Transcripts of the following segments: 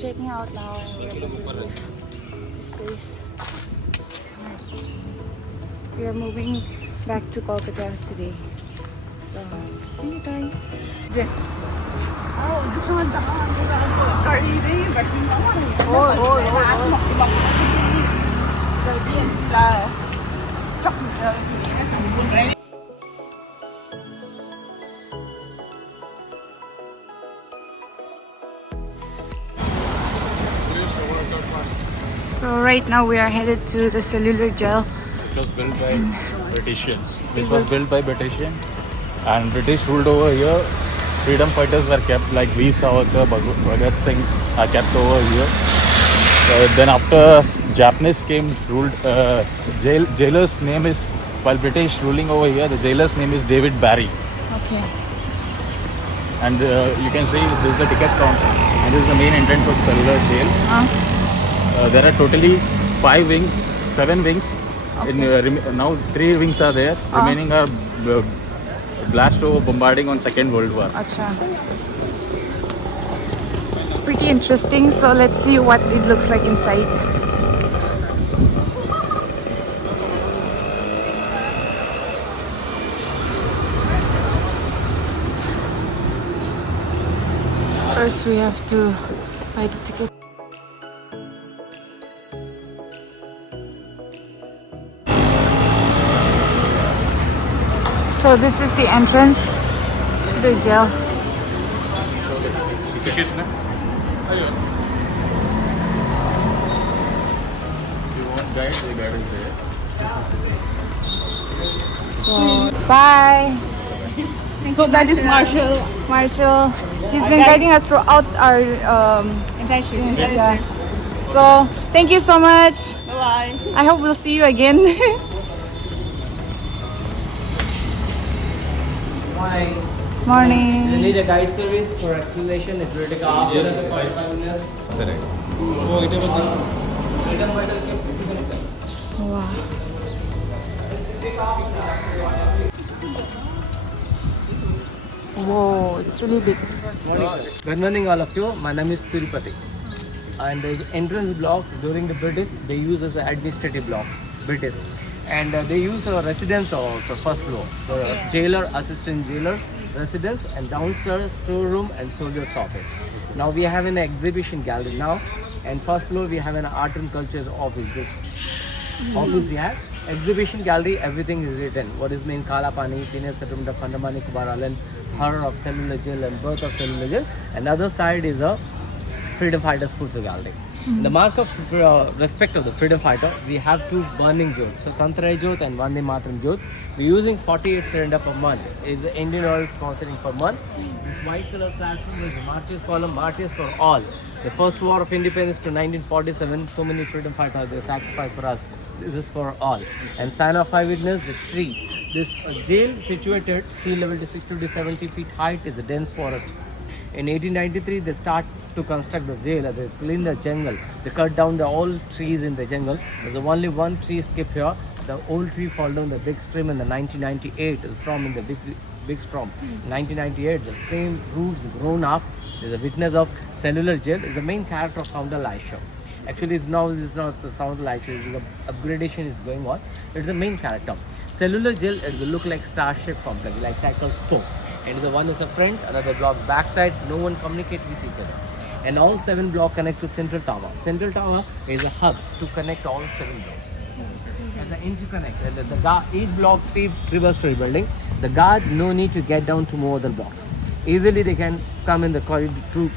checking out now and we're about to leave this place. We are moving back to Kolkata today. So, see you guys. So right now we are headed to the cellular jail. It was built by Britishers. This was built by Britishers, and British ruled over here. Freedom fighters were kept, like Veer Savarkar, Bhagat Singh are kept over here. Then after Japanese came, ruled, jailer's name is, while British ruling over here, the jailer's name is David Barry. Okay. And you can see this is the ticket counter, and this is the main entrance of cellular jail. There are totally 5 wings, 7 wings. Okay. Now 3 wings are there. Remaining are blast over bombarding on Second World War. Acha. It's pretty interesting. So let's see what it looks like inside. First, we have to buy the ticket. So this is the entrance to the jail. Tickets, na? You want guide? The guide is there. So bye. So that is Marshall. Marshall. He's been guiding us throughout our Intention. yeah. So thank you so much. Bye. I hope we'll see you again. Morning. Morning. You need a guide service for explanation. It will take half an hour to 45 minutes. Wow. Whoa, it's really big. Good morning, all of you. My name is Tirupati. And the entrance blocks during the British, they use as an administrative block, British. And they use a residence also, first floor. The jailer, assistant jailer, residence, and downstairs storeroom and soldier's office. Now we have an exhibition gallery now, and first floor we have an art and culture office. This office we have exhibition gallery. Everything is written. What is mean Kala Pani, Penal Settlement of Andamani Kubaralan, horror of cellular jail and birth of cellular jail. Another side is a freedom fighters photo gallery. In the mark of respect of the freedom fighter, we have 2 burning jyots. So Tantra Jyot and Vande Mataram Jyot. We're using 48 cylinder per month. Is Indian Oil sponsoring per month. This white color platform is the Martyrs column, Martyrs for all. The first war of independence to 1947, so many freedom fighters they sacrificed for us. This is for all. And sign of eyewitness, this tree. This jail situated sea level to 60 to 70 feet height is a dense forest. In 1893, they start to construct the jail. They clean the jungle. They cut down the old trees in the jungle. There's only one tree skip here. The old tree fall down the big stream in the 1998. The storm in the big storm. 1998, the same roots grown up. There's a witness of cellular jail. Is the main character of Soundal Aisha. Actually, it's not Soundal Aisha. The upgradation is going on. It's the main character. Cellular jail is a look like star-shaped complex, like cycle spoke. And the one is a front, another block's backside. No one communicate with each other. And all 7 blocks connect to Central Tower. Central Tower is a hub to connect all 7 blocks. As an interconnect, each block 3 story building. The guard no need to get down to more than blocks. Easily they can come in the corridor, through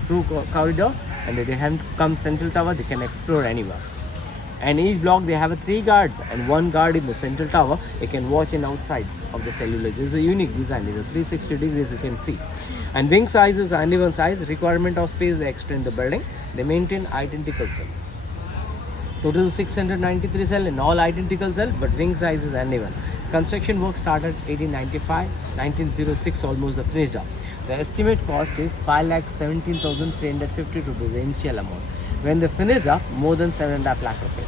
corridor, and they can come Central Tower. They can explore anywhere. And each block they have 3 guards and 1 guard in the Central Tower. They can watch in outside of the cellular. This is a unique design. It's a 360 degrees you can see. And wing sizes are uneven size. Requirement of space they extend the building. They maintain identical cell. Total 693 cell in all identical cell, but wing size is uneven. Construction work started 1895, 1906 almost the finished up. The estimate cost is 5,17,350 rupees, the initial amount. When they finished up, more than 7.5 lakh rupees.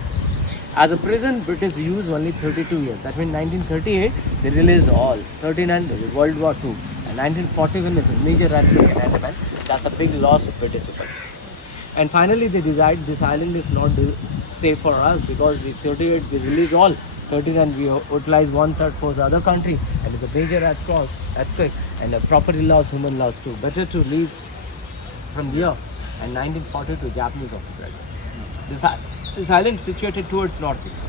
As a prison, British used only 32 years. That means 1938, they released all. 39 is World War II. And 1941 is a major earthquake in Andaman. That's a big loss of British people. And finally they decide this island is not safe for us, because the 38 we release all 39 we utilize 1/3 for the other country, and it's a major earthquake and property loss, human loss too. Better to leave from here. And 1942 Japanese occupied. This island situated towards northeast.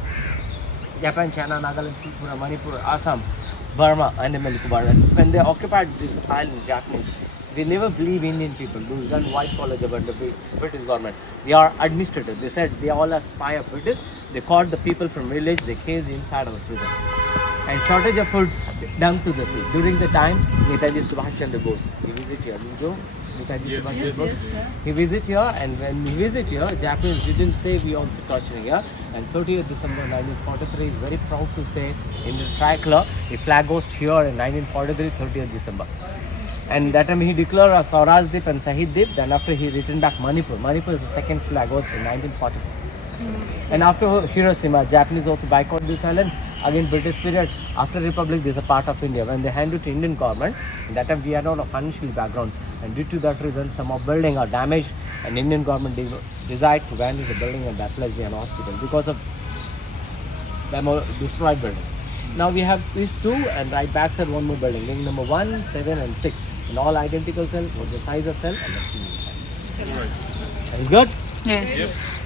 Japan, China, Nagaland, Tripura, Manipur, Assam, Burma, Andaman and Nicobar. And when they occupied this island, Japanese, they never believe Indian people. Those done white collar job under the British government. They are administrators. They said they all are spy of British. They caught the people from village. They caged inside of the prison. And shortage of food dumped to the sea. During the time, Netaji Subhash Chandra Bose, he visit here. You go, Netaji Subhash Chandra Bose. He visit here, and when he visit here, Japanese didn't say we also torturing here. And 30th December 1943 is very proud to say in the tricolor, the flag hoist here in 1943, 30th December. And that time he declared a Swaraj Dip and Sahid Dip. Then after he returned back Manipur. Manipur is the second flag hoist in 1944. And after Hiroshima, Japanese also boycott this island. Again British period, after Republic, this is a part of India. When they hand it to Indian government, that time we are not a financial background. And due to that reason, some of building are damaged, and Indian government decide to vanish the building and that place be an hospital because of them destroyed building. Now we have these two, and right back side one more building, wing number 1, 7 and 6. And all identical cells, was the size of cell and the screen inside. Is good? Yes.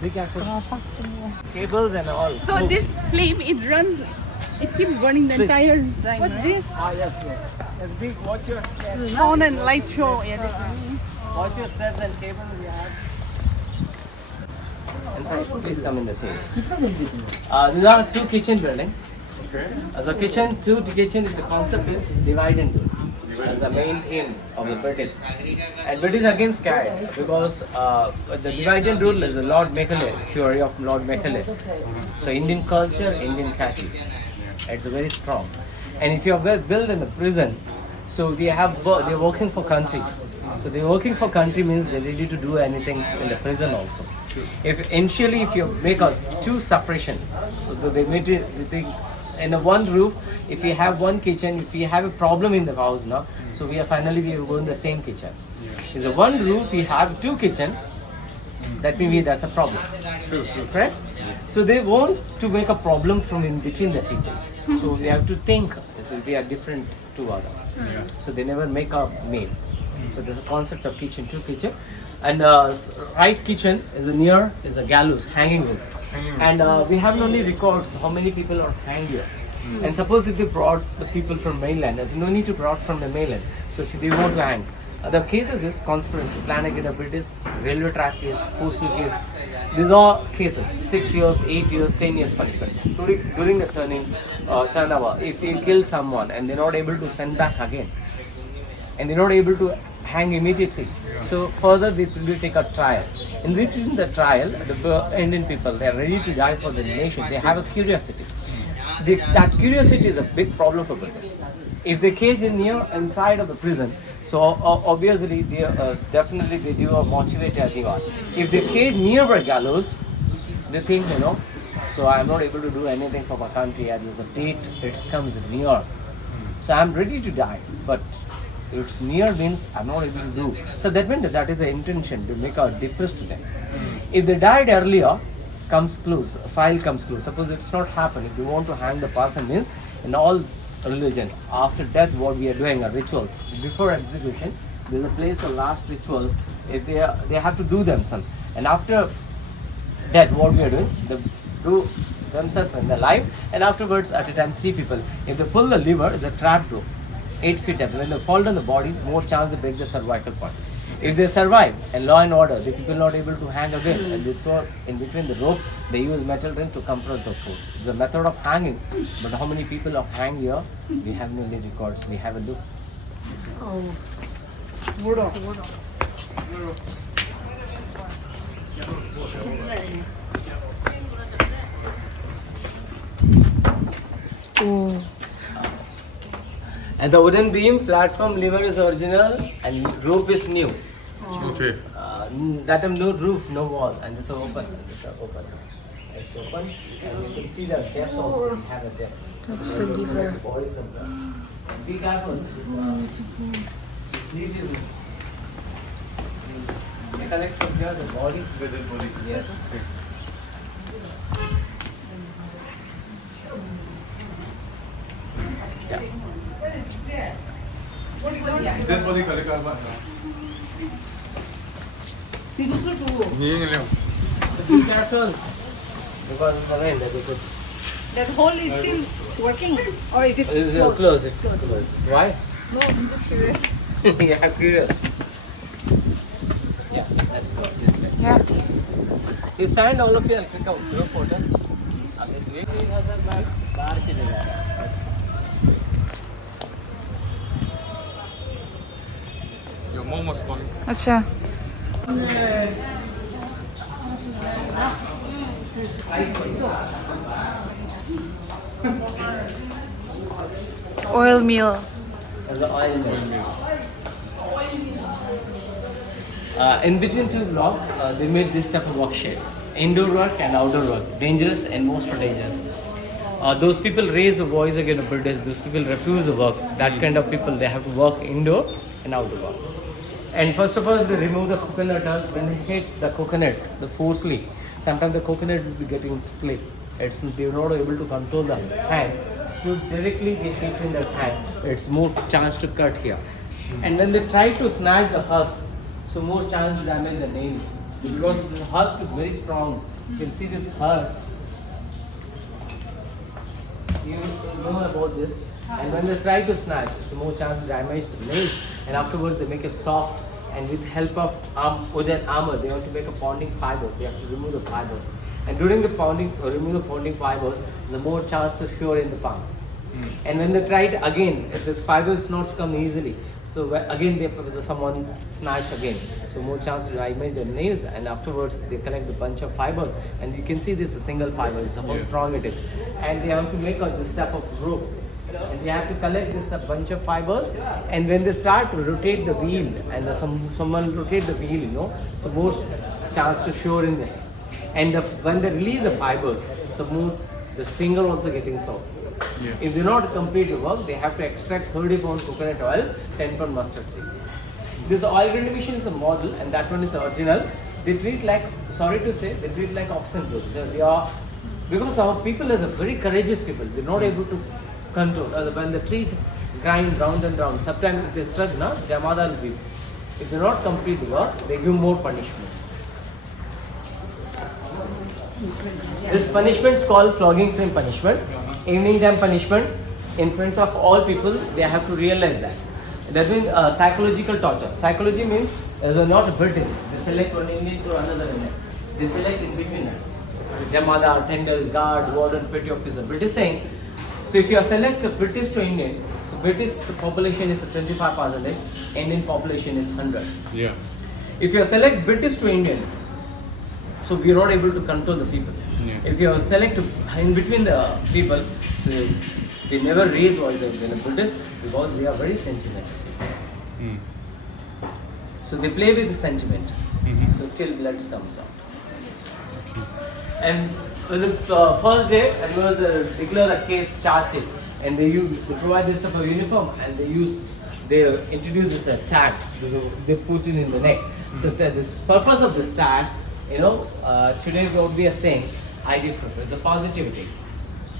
Big actor. Cables and all. So this flame, it runs, it keeps burning the entire time. What's this? Yes. Yes, big, watch your steps. Sound and light show. Yeah. Watch your steps and cables we have. Inside, please come in this way. These are two kitchen building. Okay. As a kitchen, two kitchen is a concept is divide and rule. As a main aim of the British. And British again scared because the divide and rule is a Lord Macaulay, theory of Lord Macaulay. So Indian culture, Indian cattle. It's very strong. And if you are built in a prison, so they're working for country. So they're working for country means they're ready to do anything in the prison also. If you make a two separation, so they think in a one roof, if you have one kitchen, if you have a problem in the house now, so we will go in the same kitchen. Is a one roof, we have two kitchen, that means that's a problem. Right? So they want to make a problem from in between the people. So we have to think, so we are different to others. So they never make a name. So there's a concept of kitchen, two kitchen. And right kitchen is a gallows, hanging room. And we have only records how many people are hanged here. And suppose if they brought the people from mainland, there's no need to brought from the mainland. So if they want to hang. Other cases is conspiracy, plan against the British, railway track case, postal case. These are cases, 6 years, 8 years, 10 years punishment. During the turning China war, if they kill someone and they're not able to send back again, and they're not able to hang immediately. So further they will take a trial. In between the trial, the Indian people, they are ready to die for the nation. They have a curiosity. That curiosity is a big problem for British. If they cage inside of the prison, so obviously they definitely they do a motivate anyone. If they cage nearby gallows, they think, so I'm not able to do anything for my country, and there's a date, it comes near. So I'm ready to die, but it's near means I'm not able to do. So that means that is the intention to make a difference to them. If they died earlier, comes close, file comes close. Suppose it's not happened. If they want to hang the person means in all religion, after death what we are doing are rituals. Before execution, there's a place for last rituals. If they have to do themselves. And after death what we are doing, they do themselves in the life, and afterwards at a time 3 people. If they pull the lever, it's a trap door. 8 feet depth. When they fall on the body, more chance they break the cervical point. If they survive and law and order, the people not able to hang again, and they throw in between the rope, they use metal ring to compress the foot. The method of hanging, but how many people are hanged here? We have no records. We have a look. Oh. And the wooden beam, platform lever is original, and rope is new. Okay. That time no roof, no wall, and it's open. It's open. It's open, and you can see the depth also. We have a depth. That's the lever. Be careful. connect from here the body with the body. Yes. So be careful because of the rain. That hole is still working, or is it It's closed? close. It's close. Why? No, I'm just curious. Yeah, curious. Yeah, let's go this way. Yeah. You stand, all of you. I'll click out group photo. अब इस वे में नजर बाहर चले जा रहा है. Your mom was calling. Acha. Oil mill. And the oil mill. In between two blocks, they made this type of work shed. Indoor work and outdoor work. Dangerous and most dangerous. Those people raise the voice against the British. Those people refuse the work. That kind of people, they have to work indoor and outdoor work. And first of all, they remove the coconut dust. When they hit the coconut, the forcefully, sometimes the coconut will be getting split. They're not able to control the hand. So directly gets hit in the hand. It's more chance to cut here. And when they try to snatch the husk, so more chance to damage the nails. Because the husk is very strong. You can see this husk. You know about this. And when they try to snatch, so more chance to damage the nails. And afterwards they make it soft. And with help of wooden armor, they want to make a ponding fiber. They have to remove the fibers. And during the pounding, remove the ponding fibers, the more chance to cure in the palms. And when they try it again, if this fibers not come easily, so again someone snatch again. So more chance to damage the nails, and afterwards they collect the bunch of fibers. And you can see this is a single fiber, it's how strong it is. And they have to make this type of rope. And they have to collect this a bunch of fibers, and when they start to rotate the wheel, and someone rotate the wheel, so more chance to sure in there. And when they release the fibers, so more the finger also getting sore. Yeah. If they not complete the work, they have to extract 30 pound coconut oil, 10 pound mustard seeds. This oil grinding machine is a model, and that one is the original. They treat like, sorry to say, they treat like oxen goods. They are, because our people is a very courageous people. They're not able to control. When they treat, grind round and round. Sometimes if they struck, Jamada will be. If they not complete the work, they give more punishment. This punishment is called flogging frame punishment. Evening time punishment in front of all people. They have to realize that. That means psychological torture. Psychology means as a not a British. They select one Indian to another Indian. They select in between us. Jamada, Tendal, guard, warden, petty officer. British saying. So if you are select a British to Indian, so British population is 25%. Indian population is 100. Yeah. If you are select British to Indian, so we are not able to control the people. Yeah. If you are select in between the people, so they never raise voice against the British because they are very sentimental. Mm. So they play with the sentiment. Mhm. So till blood comes out. And on the first day, it was declare a case charge it, and they provide this type of uniform, and they introduce this tag. So they put it in the neck. So this purpose of this tag, today what we are saying, ID proof. It's a positivity.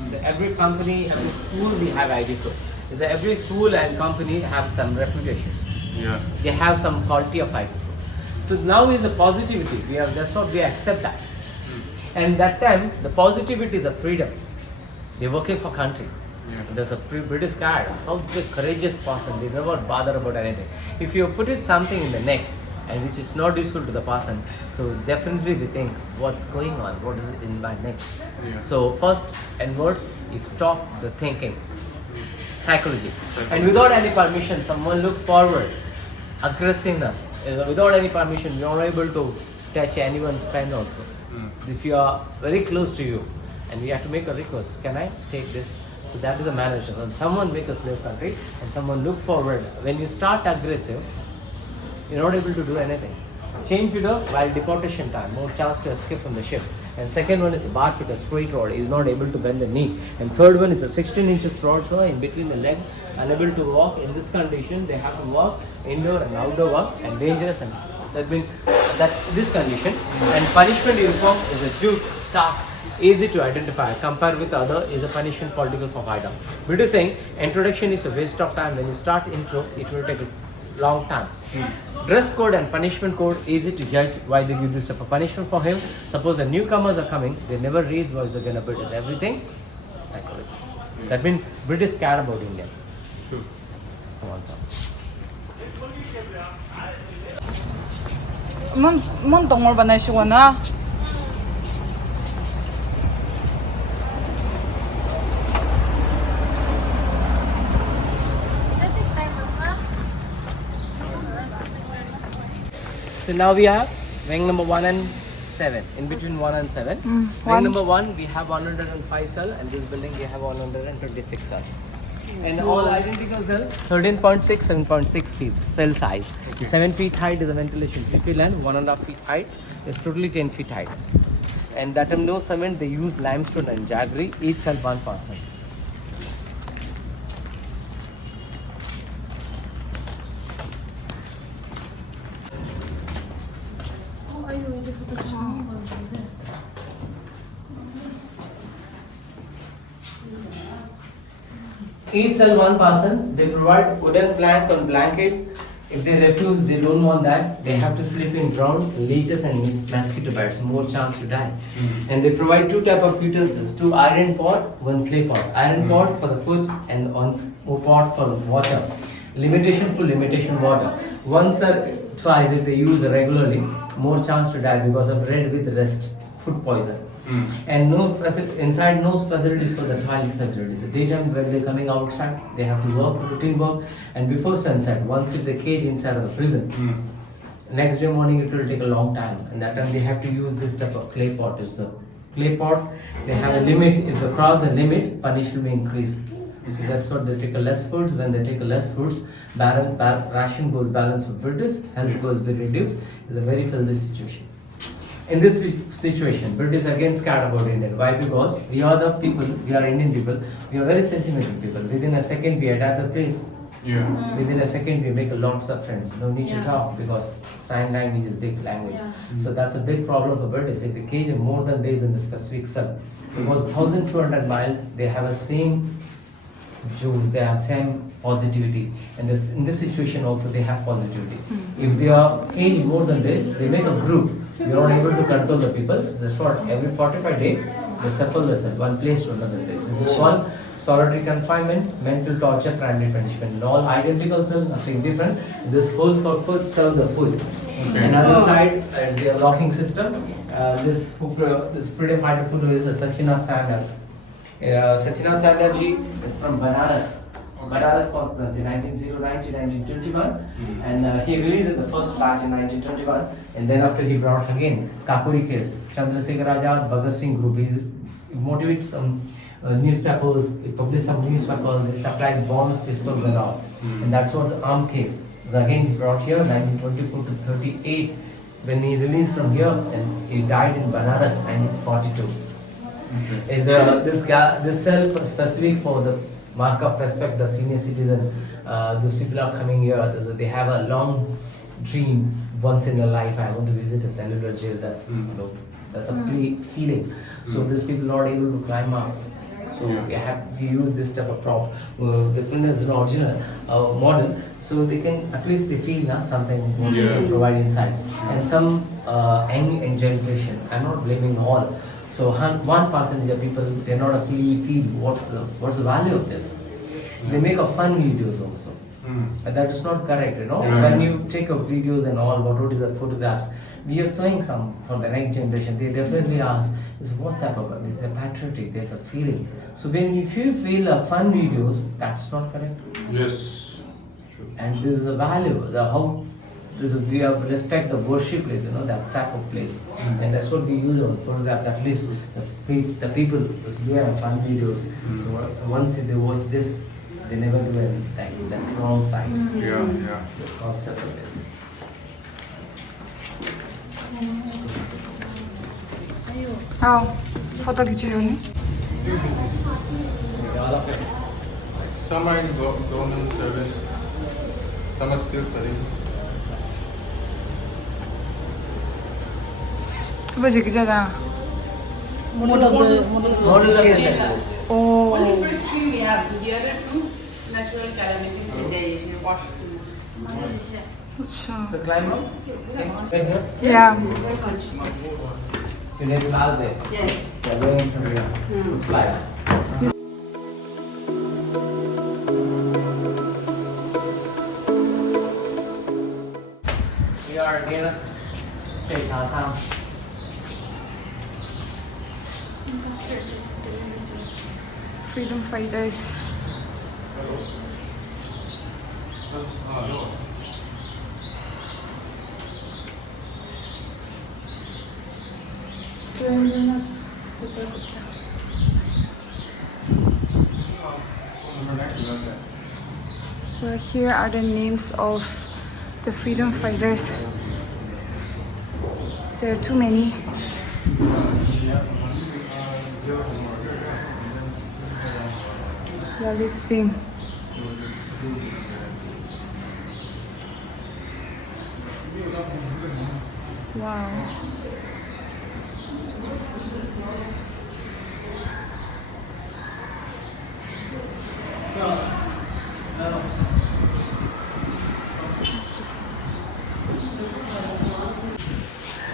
So every company, every school, we have ID proof. So every school and company have some reputation. Yeah. They have some quality of ID proof. So now is a positivity. That's what we accept that. And that time, the positivity is a freedom. They're working for country. Yeah. There's a British guy, how the courageous person, they never bother about anything. If you put it something in the neck, and which is not useful to the person, so definitely they think, what's going on, what is it in my neck? Yeah. So first and words, you stop the thinking, psychology. And without any permission, someone look forward, aggressiveness, is without any permission, you're not able to touch anyone's pen also. If you are very close to you, and we have to make a request, can I take this? So that is a manager. When someone make a slave country, and someone look forward, when you start aggressive, you're not able to do anything. Chain feeder while deportation time, more chance to escape from the ship. And second one is a bar feeder, straight rod, is not able to bend the knee. And third one is a 16 inches rod, so in between the leg, unable to walk. In this condition, they have to walk indoor and outdoor work, and dangerous. And that means that this condition. And punishment uniform is a juk, sak, easy to identify. Compared with other is a punishment political for Haida. But it is saying introduction is a waste of time. When you start intro, it will take a long time. Dress code and punishment code easy to judge why they give this type of punishment for him. Suppose the newcomers are coming, they never raise voice again about British. Everything psychology. That means British care about India. Sure. Come on, sir. Mon tongor banay siya na. So now we have rank number 1 and 7, in between 1 and 7. Rank number 1 we have 105 cell, and this building we have 126 cell. And all identical cell, 13.6, 7.6 feet cell size. 7 feet height is the ventilation, 3 feet length, 1.5 feet height, is totally 10 feet height. And that time no cement, they use limestone and jaggery, each cell 1%. Each cell 1 person, they provide wooden plank on blanket. If they refuse, they don't want that, they have to sleep in ground, leeches and mosquito bites, more chance to die. And they provide 2 type of utensils, 2 iron pot, 1 clay pot. Iron pot for the food and one pot for the water. Limitation for limitation water. Once or twice if they use regularly, more chance to die because of red with rest, food poison. And inside no facilities for the toilet facilities. The daytime when they're coming outside, they have to work, routine work, and before sunset, once if they cage inside of the prison, next day morning it will take a long time, and that time they have to use this type of clay pot. It's a clay pot, they have a limit. If they cross the limit, punishment will increase. You see, that's what they take a less foods. When they take a less foods, ration goes balanced with British, health goes be reduced. It's a very filthy situation. In this situation, British again scared about Indian. Why? Because we are the people, we are Indian people, we are very sentimental people. Within a second we adapt the place. Yeah. Within a second we make lots of friends. No need to talk because sign language is big language. So that's a big problem for British. If they cage more than days in the specific cell, because 1,200 miles, they have the same Jews, they have same positivity. And in this situation also they have positivity. If they are caged more than days, they make a group. We are not able to control the people. That's what every 45 days they shuffle themselves one place to another place. This is called solitary confinement, mental torture, primary punishment. All identical cell, nothing different. This hole for food serve the food. Another side, their locking system. This freedom fighter food is Sachina Sandal. Sachina Sandal ji is from Banaras. Banaras Conspiracy, 1909 to 1921, and he released the first batch in 1921, and then after he brought again Kakuri case, Chandrasekhar Azad, Bhagat Singh group. He motivated some newspapers, he published some newspapers, he supplied bombs, pistols and all, and that's what the armed case. So again he brought here 1924 to 38, when he released from here, and he died in Banaras 1942. This cell specific for the mark of respect, the senior citizen, those people are coming here, they have a long dream once in a life, I want to visit a cellular jail, that's that's a feeling. So these people are not able to climb up. So we use this type of prop. This one is an original model, so they can at least they feel something wants to provide inside. And some young generation, I'm not blaming all. So 1% of people, they not feel what's the value of this. They make a fun videos also. And that is not correct, When you take a videos and all, what is the photographs, we are showing some for the next generation. They definitely ask, what type of, this is a patriotic, there's a feeling. So when if you feel fun videos, that's not correct. Yes. Sure. And this is a value, we have respect the worship place, that type of place. And that's what we use on photographs, at least the people, because we have fun videos. So once they watch this, they never do anything, the wrong side. The concept of this. Photo खींची होनी? Some are in government service, some are still studying. Models case like that. Only first three we have. The other two natural calamities in the Washington. So climb up. Okay. Yeah. Today's last day. Yes. We are going from here to fly. We are nearest state Assam. Freedom fighters. So here are the names of the freedom fighters. There are too many. Lalit Singh. Wow.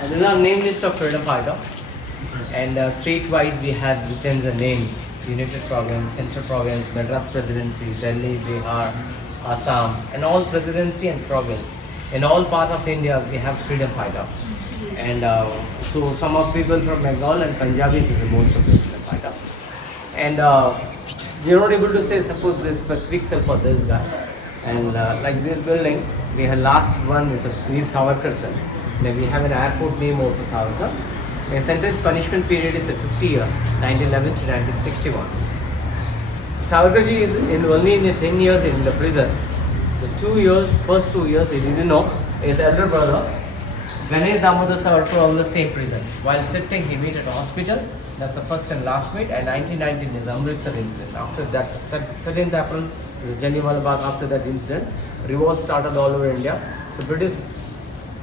This is our name list of freedom fighter, and state-wise we have written the name: United Province, Central Province, Madras Presidency, Delhi, Bihar, Assam, and all presidency and province. In all part of India, we have freedom fighter, and so some of people from Bengal and Punjabis is the most of the freedom fighter, and we are not able to say suppose this specific cell for this guy, and like this building, we have last one is a Veer Savarkar cell. Now we have an airport name also Savarkar. The sentence punishment period is 50 years, 1911 to 1961. Savarkarji is only in 10 years in the prison. The first 2 years, he didn't know, his elder brother, Ganesh Damodar Savarkar, was in the same prison. While shifting, he met at a hospital. That's the first and last meet. And 1919 is Amritsar incident. After that, 13th April is Jallianwala Bagh. After that incident, revolt started all over India. So British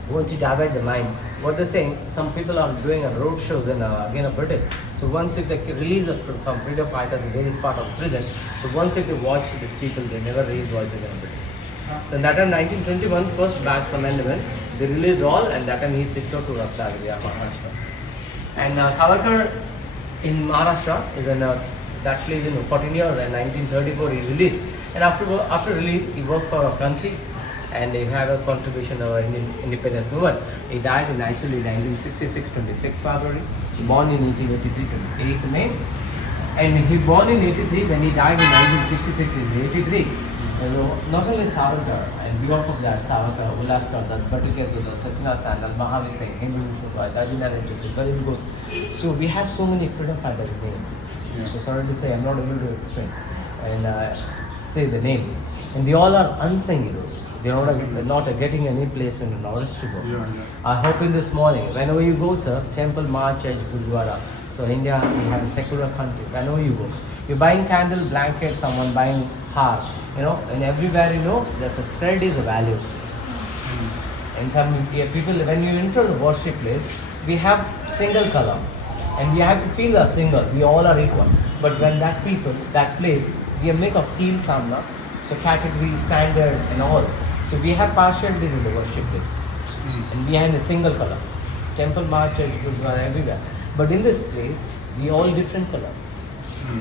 want to divert the mind. What they're saying, some people are doing a road shows in again British. So once if they release from freedom fighters in various part of prison, so once if they watch these people, they never raise voice against British. So in that time, 1921, first batch from Andaman, they released all, and that time he shifted to Ratnagiri, Maharashtra. And Savarkar in Maharashtra is in that place in 14 years, and 1934 he released. And after release, he worked for a country, and he had a contribution of Indian independence movement. He died in actually 1966, 26 February, born in 1883, 28 May. And he born in 83, when he died in 1966, is 83. So not only Savarkar, and beyond of that, Savarkar, Ulaskar, that Bhatukeswar, Sachina Sandal, Mahavir Singh, Hindu Shukla, Dajina Renjisi, Karim Ghosh. So we have so many freedom fighters again. Yeah. So sorry to say, I'm not able to explain and say the names. And they all are unsung heroes. They are not getting any placement in ours to go. Yeah. I hope in this morning, whenever you go, sir, temple, march, church, Gurdwara. So India, we have a secular country. Whenever you go, you're buying candle, blanket, someone buying heart. You know, and everywhere you know, there's a thread is a value. And some people, when you enter the worship place, we have single color, and we have to feel a single. We all are equal. But when that people, that place, we make a feel samna. So category, standard, and all. So we have partialities in the worship place, and we have a single color. Temple, march, church, Gurdwara, everywhere. But in this place, we all different colors,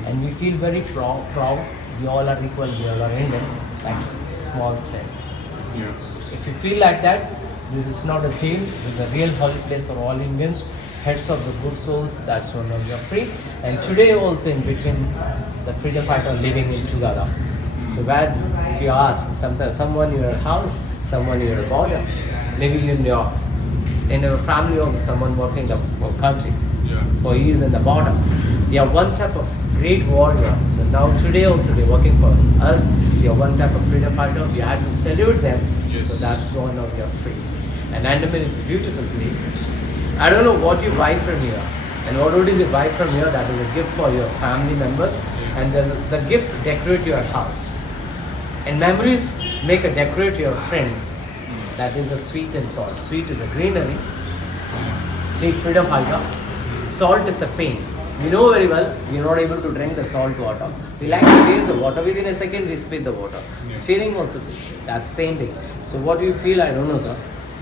and we feel very proud. We all are equal. We all are Indian, like small thread. Yeah. If you feel like that, this is not a jail. This is a real holy place for all Indians, heads of the good souls. That's when we are free. And today also in between, the freedom fighter living in together. So where, if you ask someone in your house, someone in your border, living in your family, also someone working in the country, for he is in the border. They are one type of great warrior. So now today also they are working for us. They are one type of freedom fighter. We have to salute them. Yes. So that's one of your free. And Andaman is a beautiful place. I don't know what you buy from here, and what is you buy from here. That is a gift for your family members, and then the gift decorate your house. And memories make a decorate your friends. That is a sweet and salt. Sweet is a greenery. Sweet freedom fighter. Salt is a pain. We know very well we are not able to drink the salt water. We like to taste the water. Within a second, we spit the water. Feeling also that same thing. So what you feel, I don't know, sir.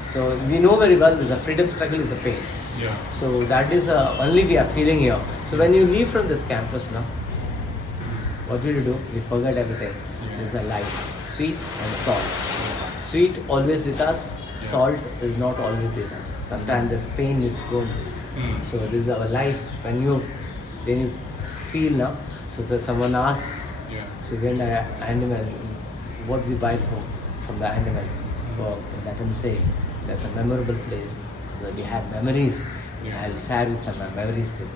So we know very well this a freedom struggle is a pain. Yeah. So that is only we are feeling here. So when you leave from this campus now, what will you do? We forget everything. This is a life. Sweet and salt. Sweet always with us. Salt is not always with us. Sometimes this pain is gone. So this is our life. When you feel now, so that someone asks, so when the animal, what do you buy from the animal? Well, let him say, that's a memorable place. So we have memories. I'll share with some memories with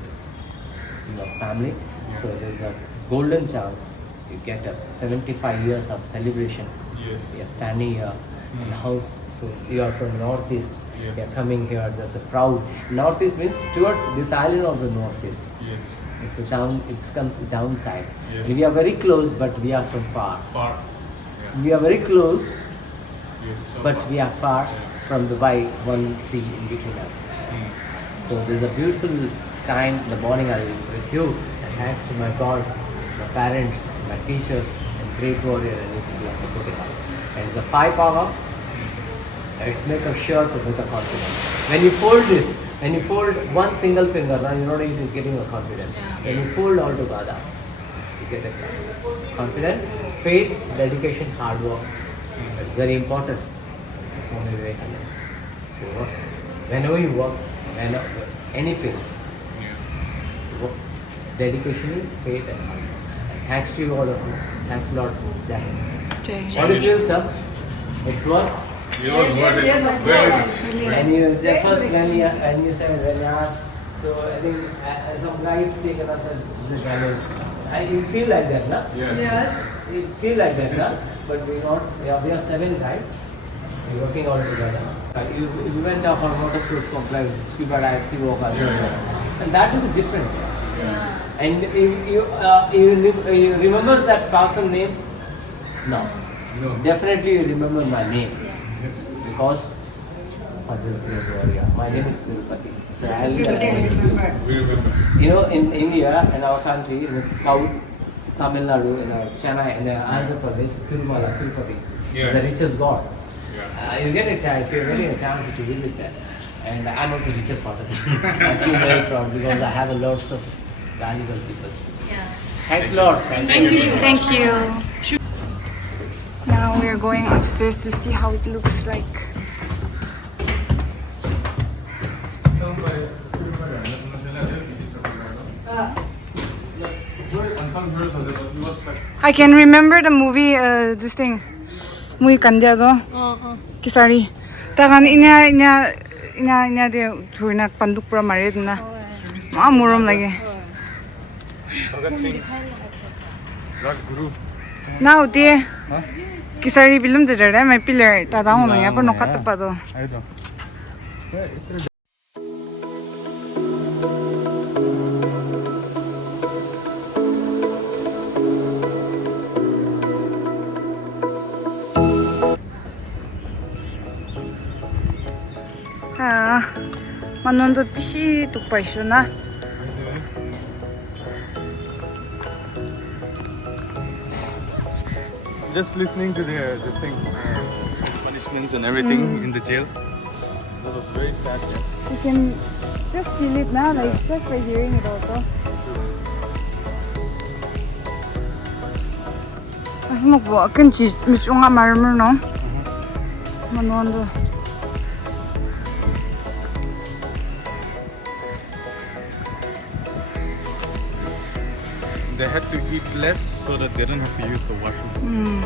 your family. So there's a golden chance. You get a 75 years of celebration. Yes. We are standing here in the house. So you are from Northeast. Yes. You are coming here. That's a proud. Northeast means towards this island of the Northeast. Yes. It's a down. It comes downside. Yes. We are very close, but we are so far. Far. Yeah. We are very close, Yes, so but far. we are far from the one sea in between us. So there's a beautiful time in the morning I'll be with you, and thanks to my God, my parents, my teachers, and great warrior and everybody are supporting us. And it's a 5 power. It's make us sure to make a confidence. When you fold this, when you fold one single finger, now you're not even getting a confidence. When you fold all together, you get a confident, faith, dedication, hard work. It's very important. It's Swami Vivekananda. So whenever you work, any field, work, dedication, faith, and hard work. And thanks to you all of you. Thanks a lot, Jai Hind. What do you feel, sir? It's work. It was worth it. of Very course. good. And you, the first when you said when you asked, so I think some guy taken us a challenge. You feel like that, na? Yeah. Yes. You feel like that, na? But we not. We are 7 guys. We're working all together. You went up for motorsports complex, scuba dive, sea walk, and that is the difference. Yeah. And you remember that person name? No. No. Definitely you remember my name. Yes. Because of this great warrior. My name is Tirupati. So I'll Remember. We remember. you know, in India, in our country, in the South, Tamil Nadu, in Chennai, in Andhra Pradesh, Tirumala, Tirupati, Yeah. the richest god. Yeah. You get a chance, if you're getting a chance to visit there. And I'm also the richest person. I feel very proud because I have a lots of valuable people. Yeah. Thanks a lot. Thank you. Now we are going upstairs to see how it looks like. I can remember the movie, this thing, Muy Kandiado, Kisari. Takan inya de thuina panduk pura marid na. Ma murom lagi. Bhagat Singh. Rajguru. Now de Kisari film de dare mai pillar ta da hono ya par nokat pa do. Aido. Manondo pishi tukpa isho na. Just listening to this thing, punishments and everything in the jail. That was very sad. You can just feel it now, like just by hearing it also. As no po, akan chi michunga marmer no. Manondo. They had to eat less so that they didn't have to use the washroom.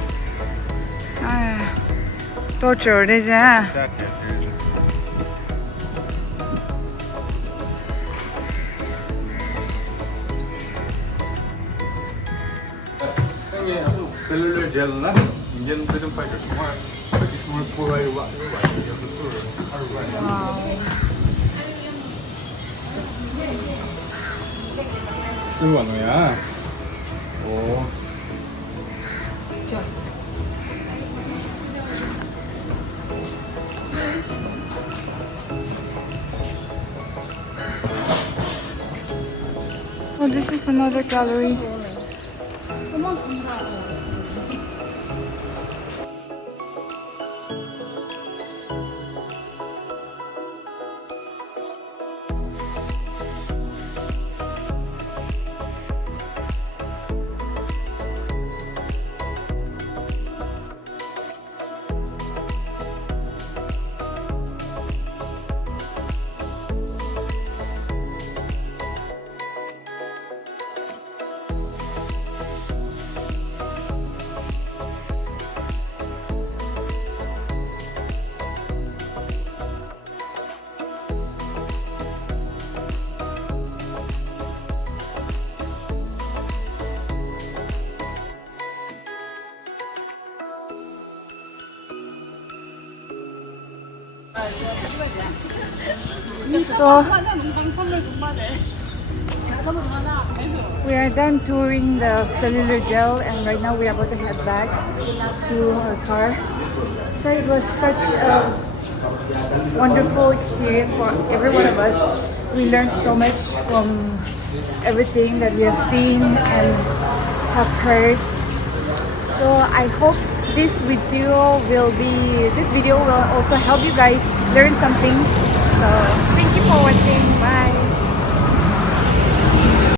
Torture, is Sad, yeah. Cellular jail na. Indian freedom fighters more. British more poor. Itu ano ya? Oh. Oh, this is another gallery. So we are done touring the cellular gel, and right now we are about to head back to our car. So it was such a wonderful experience for every one of us. We learned so much from everything that we have seen and have heard. So I hope this video will also help you guys learn something. So thank you for watching. Bye.